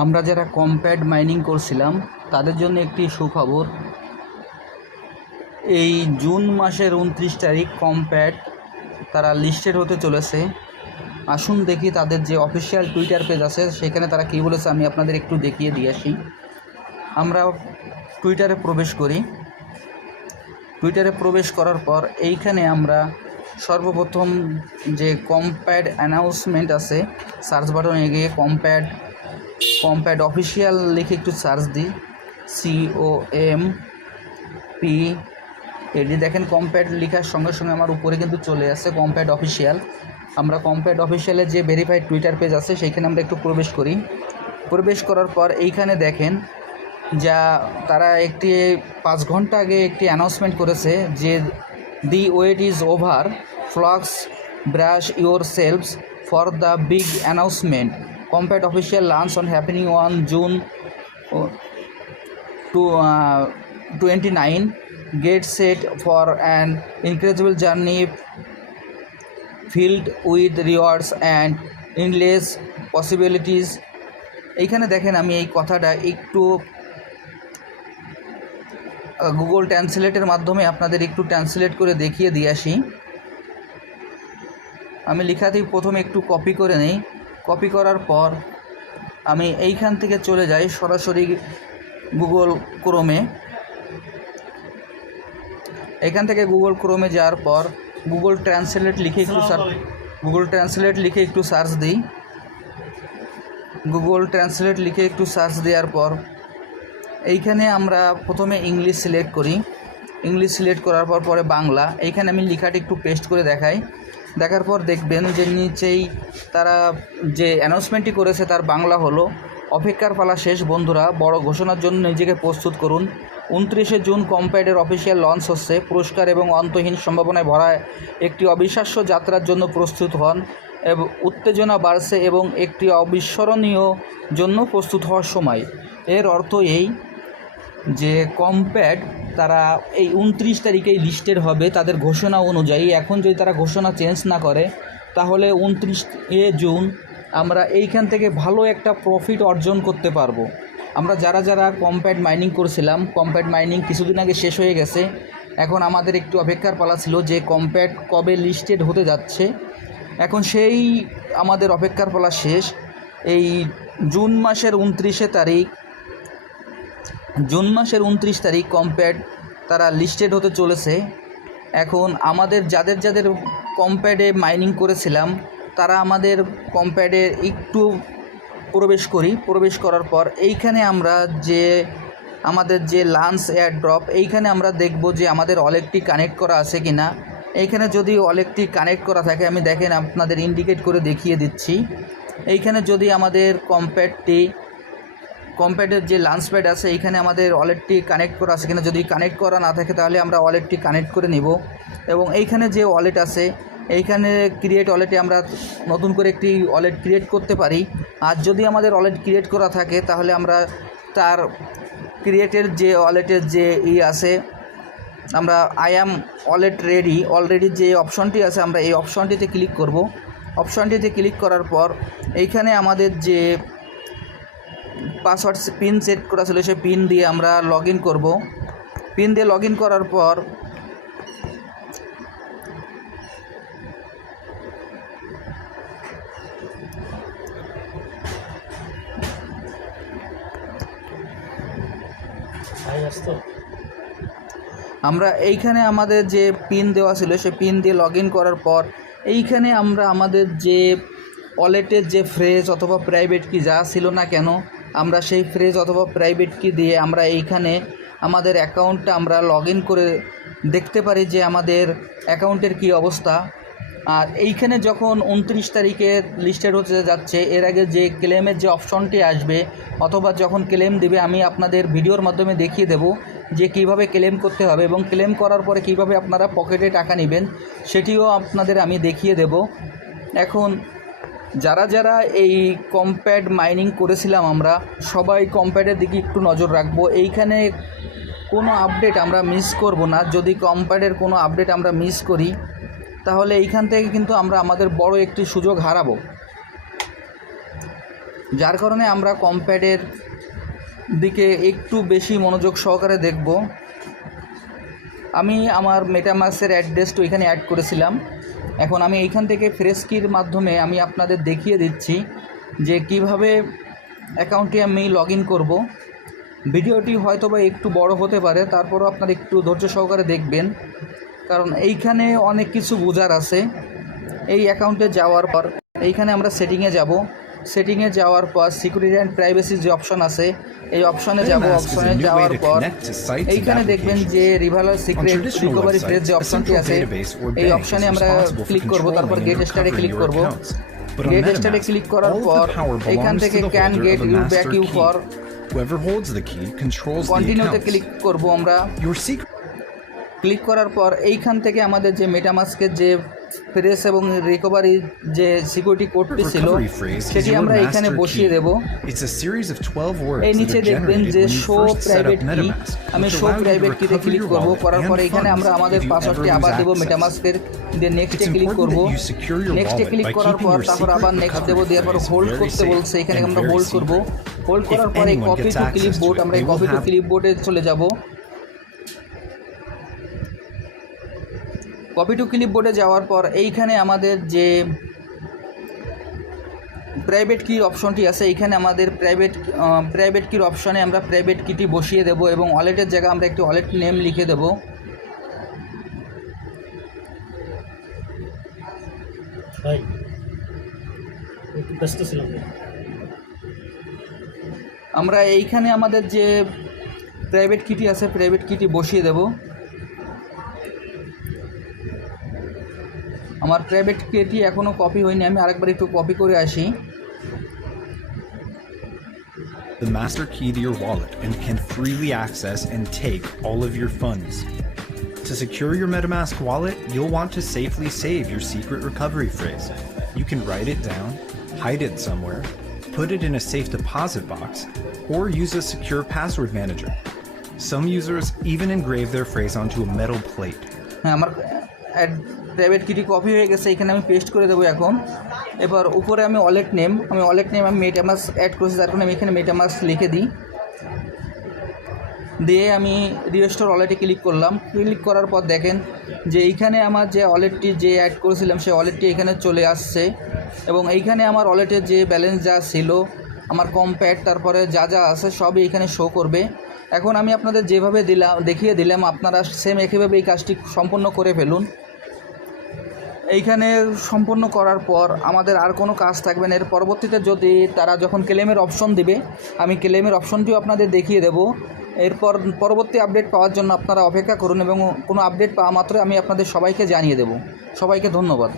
আমরা যারা কম্প্যাড মাইনিং করছিলাম, তাদের জন্য একটি সুখবর। এই জুন মাসের উনত্রিশ তারিখ কম্প্যাড তারা লিস্টেড হতে চলেছে। আসুন দেখি তাদের যে অফিসিয়াল টুইটার পেজ আছে, সেখানে তারা কী বলেছে আমি আপনাদের একটু দেখিয়ে দিয়ে আসি। আমরা টুইটারে প্রবেশ করি। টুইটারে প্রবেশ করার পর এইখানে আমরা সর্বপ্রথম যে কম্প্যাড অ্যানাউন্সমেন্ট আছে সার্চ বাটনে গিয়ে কম্প্যাড কম্প্যাড অফিসিয়াল লিখে একটু সার্চ দিই। সিও এম পি এডি দেখেন কম্প্যাড লেখার সঙ্গে সঙ্গে আমার উপরে কিন্তু চলে আসছে কম্প্যাড অফিসিয়াল আমরা কম্প্যাড অফিসিয়ালের যে ভেরিফাইড টুইটার পেজ আছে, সেইখানে আমরা একটু প্রবেশ করি। প্রবেশ করার পর এইখানে দেখেন, যা তারা একটি পাঁচ ঘণ্টা আগে একটি অ্যানাউন্সমেন্ট করেছে যে the wait is over folks brace yourselves for the big announcement combat official launch on happening on June to uh, 29 get set for an incredible journey filled with rewards and endless possibilities. এইখানে দেখেন আমি এই কথাটা একটু Google ট্রান্সলেটের মাধ্যমে আপনাদের একটু translate করে দেখিয়ে দিয়ে আসি। আমি লেখাতেই প্রথমে একটু কপি করে নিই। কপি করার পর আমি এইখান থেকে চলে যাই সরাসরি গুগল ক্রোমে এখান থেকে গুগল ক্রোমে যাওয়ার পর গুগল ট্রান্সলেট লিখে একটু সার্চ গুগল ট্রান্সলেট লিখে একটু সার্চ দিই। গুগল ট্রান্সলেট লিখে একটু সার্চ দেওয়ার পর এইখানে আমরা প্রথমে ইংলিশ সিলেক্ট করি। ইংলিশ সিলেক্ট করার পর পরে বাংলা। এইখানে আমি লেখাটি একটু পেস্ট করে দেখাই। দেখার পর দেখবেন যে নিচেই তারা যে অ্যানাউন্সমেন্টটি করেছে তার বাংলা হলো। অপেক্ষার পালা শেষ, বন্ধুরা, বড় ঘোষণার জন্য নিজেকে প্রস্তুত করুন। উনত্রিশে জুন কম্প্যাডের অফিসিয়াল লঞ্চ হচ্ছে। পুরস্কার এবং অন্তহীন সম্ভাবনায় ভরা একটি অবিশ্বাস্য যাত্রার জন্য প্রস্তুত হন। এবং, উত্তেজনা বাড়ছে এবং একটি অবিস্মরণীয় জন্য প্রস্তুত হওয়ার সময়। এর অর্থ এই যে কম্প্যাড তারা এই উনত্রিশ তারিখেই লিস্টেড হবে তাদের ঘোষণা অনুযায়ী। এখন যদি তারা ঘোষণা চেঞ্জ না করে, তাহলে উনত্রিশ এ জুন আমরা এইখান থেকে ভালো একটা প্রফিট অর্জন করতে পারব। আমরা যারা যারা কম্প্যাড মাইনিং করছিলাম কম্প্যাড মাইনিং কিছুদিন আগে শেষ হয়ে গেছে। এখন আমাদের একটু অপেক্ষার পালা ছিল যে কম্প্যাড কবে লিস্টেড হতে যাচ্ছে। এখন সেই আমাদের অপেক্ষার পালা শেষ। এই জুন মাসের উনত্রিশে তারিখ জুন মাসের উনত্রিশ তারিখ কম্প্যাড তারা লিস্টেড হতে চলেছে। এখন আমাদের যাদের যাদের কম্প্যাডে মাইনিং করেছিলাম, তারা আমাদের কম্প্যাডে একটু প্রবেশ করি। প্রবেশ করার পর এইখানে আমরা যে, আমাদের যে লাঞ্চ এয়ার ড্রপ এইখানে আমরা দেখব যে আমাদের অলেকটি কানেক্ট করা আছে কি না এইখানে যদি অলেকটি কানেক্ট করা থাকে, আমি দেখেন আপনাদের ইন্ডিকেট করে দেখিয়ে দিচ্ছি। এইখানে যদি আমাদের কম্প্যাডটি কম্প্যাডের যে লাঞ্চ প্যাড আছে এইখানে আমাদের ওয়ালেটটি কানেক্ট করা আছে কিনা, যদি কানেক্ট করা না থাকে, তাহলে আমরা ওয়ালেটটি কানেক্ট করে নিব। এবং এইখানে যে ওয়ালেট আছে, এইখানে ক্রিয়েট ওয়ালেটে আমরা নতুন করে একটি ওয়ালেট ক্রিয়েট করতে পারি। আর যদি আমাদের ওয়ালেট ক্রিয়েট করা থাকে, তাহলে আমরা তার ক্রিয়েটের যে ওয়ালেটের যে ই আছে, আমরা I am wallet ready already যে অপশনটি আছে, আমরা এই অপশনটিতে ক্লিক করব। অপশনটিতে ক্লিক করার পর, এইখানে আমাদের যে পাসওয়ার্ড পিন সেট করা ছিল, সেই পিন দিয়ে আমরা লগ ইন করব। পিন দিয়ে লগ ইন করার পর আমরা এইখানে আমাদের যে পিন দেওয়া ছিল, সেই পিন দিয়ে লগ ইন করার পর এইখানে আমরা আমাদের যে ওয়ালেটের যে ফ্রেজ অথবা প্রাইভেট কি যা ছিল না কেন আমরা সেই ফ্রেজ অথবা প্রাইভেট কি দিয়ে আমরা এইখানে আমাদের অ্যাকাউন্টটা আমরা লগ করে দেখতে পারি যে আমাদের অ্যাকাউন্টের কি অবস্থা। আর এইখানে যখন উনত্রিশ তারিখে লিস্টেড হতে যাচ্ছে, এর আগে যে ক্লেমের যে অপশনটি আসবে, অথবা যখন ক্লেম দেবে, আমি আপনাদের ভিডিওর মাধ্যমে দেখিয়ে দেব যে কীভাবে ক্লেম করতে হবে এবং ক্লেম করার পরে কীভাবে আপনারা পকেটে টাকা নেবেন, সেটিও আপনাদের আমি দেখিয়ে দেব। এখন যারা যারা এই কম্প্যাড মাইনিং করেছিলাম আমরা, সবাই কম্প্যাডের দিকে একটু নজর রাখব। এইখানে কোনো আপডেট আমরা মিস করব না। যদি কম্প্যাডের কোনো আপডেট আমরা মিস করি, তাহলে এইখান থেকে কিন্তু আমরা আমাদের বড় একটি সুযোগ হারাবো। যার কারণে আমরা কম্প্যাডের দিকে একটু বেশি মনোযোগ সহকারে দেখব। আমি আমার মেটামাসের অ্যাড্রেসটা এখানে অ্যাড করেছিলাম। এখন আমি এইখান থেকে ফ্রেস্কির মাধ্যমে আমি আপনাদের দেখিয়ে দিচ্ছি যে কীভাবে অ্যাকাউন্টে আমি লগ ইন করব। ভিডিওটি হয়তো বা একটু বড় হতে পারে, তারপরও আপনারা একটু ধৈর্য সহকারে দেখবেন। কারণ এইখানে অনেক কিছু বোঝার আছে। এই অ্যাকাউন্টে যাওয়ার পর এইখানে আমরা সেটিংয়ে যাব। সেটিংয়ে যাওয়ার পর সিকিউরিটি অ্যান্ড প্রাইভেসি যে অপশন আছে এই অপশনে যাব অপশনে যাওয়ার পর এইখানে দেখবেন যে রিভালার সিক্রেট রিকভারি পেজ যে অপশনটি আছে এই অপশনে আমরা ক্লিক করব তারপর গেট স্টারে ক্লিক করব। গেট স্টারে ক্লিক করার পর এইখান থেকে can get you back you for কন্টিনিউতে ক্লিক করব আমরা। ক্লিক করার পর এইখান থেকে আমাদের যে মেটামাস্কের যে প্রেস এবং রিকভারি যে সিকিউরিটি কোডটি ছিল সেটি আমরা এখানে বসিয়ে দেব। এই নিচে দেখবেন যে শো প্রাইভেট কি আমি শো প্রাইভেট কিতে ক্লিক করব। করার পরে এখানে আমরা আমাদের পাসওয়ার্ডটি আবার দেব মেটামাস্কের দিয়ে নেক্সটে ক্লিক করব। নেক্সটে ক্লিক করার পর তারপর আবার নেক্সট দেবো। দেওয়ার পর হোল্ড করতে বলছে। এখানে আমরা হোল্ড করব। হোল্ড করার পরে কপি টু ক্লিপ বোর্ড আমরা কপি টু ক্লিপ বোর্ডে চলে যাব। কপি টু ক্লিপ বোর্ডে যাওয়ার পর এইখানে আমাদের যে প্রাইভেট কি অপশনটি আছে এইখানে আমাদের প্রাইভেট প্রাইভেট কির অপশনে আমরা প্রাইভেট কিটি বসিয়ে দেব এবং ওয়ালেটের জায়গায় আমরা একটি ওয়ালেট নেম লিখে দেব। আমরা এইখানে আমাদের যে প্রাইভেট কিটি আছে প্রাইভেট কিটি বসিয়ে দেব আমার প্রাইভেট কিটি এখনও কপি হয়নি আমি আরেকবার একটু কপি করে আসি the master key to your wallet and can freely access and take all of your funds. To secure your MetaMask wallet, you'll want to safely save your secret recovery phrase. You can write it down, hide it somewhere, put it in a safe deposit box, or use a secure password manager. Some users even engrave their phrase onto a metal plate. Private Kitty copy হয়ে গেছে, এখানে আমি paste করে দেবো এখন। এবার উপরে আমি ওয়ালেট নেম আমি ওয়ালেট নেম আমি মেটামাস অ্যাড করেছি কারণে আমি এখানে মেটামাস লিখে দিই। দিয়ে আমি রিস্টোর ওয়ালেটে ক্লিক করলাম। ক্লিক করার পর দেখেন যে এইখানে আমার যে ওয়ালেটটি যে অ্যাড করেছিলাম, সেই ওয়ালেটটি এখানে চলে আসছে। এবং এইখানে আমার ওয়ালেটের যে ব্যালেন্স যা ছিল, আমার কম্প্যাক্ট তারপরে যা যা আছে, সবই এখানে শো করবে। এখন আমি আপনাদের যেভাবে দিলাম, দেখিয়ে দিলাম, আপনারা সেম একইভাবে এই কাজটি সম্পূর্ণ করে ফেলুন। এইখানে সম্পন্ন করার পর আমাদের আর কোনো কাজ থাকবে না। এর পরবর্তীতে যদি তারা যখন ক্লেমের অপশন দিবে, আমি ক্লেমের অপশনটিও আপনাদের দেখিয়ে দেব। এরপর পরবর্তী আপডেট পাওয়ার জন্য আপনারা অপেক্ষা করুন এবং কোনো আপডেট পাওয়া মাত্রই আমি আপনাদের সবাইকে জানিয়ে দেব। সবাইকে ধন্যবাদ।